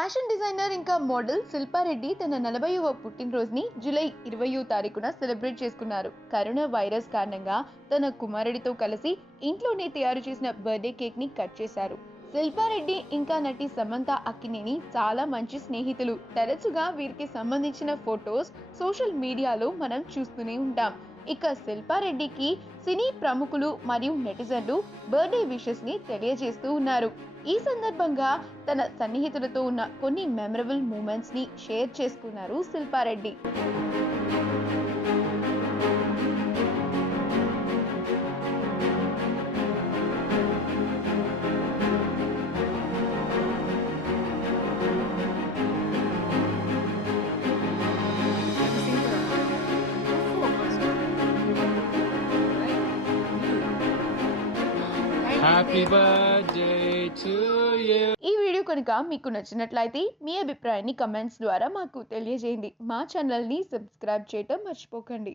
Fashion designer ఇంకా model Shilpa Reddy తన 40వ పుట్టినరోజుని July 20వ తారీఖున సెలబ్రేట్ చేసుకున్నారు. కరోనా వైరస్ కారణంగా తన కుమారుడితో కలిసి ఇంట్లోనే తయారు చేసిన బర్త్డే కేక్ ని కట్ చేశారు. శిల్పా రెడ్డి ఇంకా నటి సమంత అక్కినేని చాలా మంచి స్నేహితులు. తరచుగా వీరికి సంబంధించిన ఫొటోస్ సోషల్ మీడియాలో మనం చూస్తూనే ఉంటాం. ఇక శిల్పా రెడ్డికి సినీ ప్రముఖులు మరియు నెటిజన్లు బర్త్డే విషెస్ ని తెలియజేస్తూ ఉన్నారు. ఈ సందర్భంగా తన సన్నిహితులతో ఉన్న కొన్ని మెమరబుల్ మూమెంట్స్ ని షేర్ చేసుకున్నారు Shilpa Reddy. Happy birthday to you. ఈ వీడియో కనుక మీకు నచ్చినట్లయితే మీ అభిప్రాయాన్ని కమెంట్స్ ద్వారా మాకు తెలియజేయండి. మా ఛానల్ని సబ్స్క్రైబ్ చేయటం మర్చిపోకండి.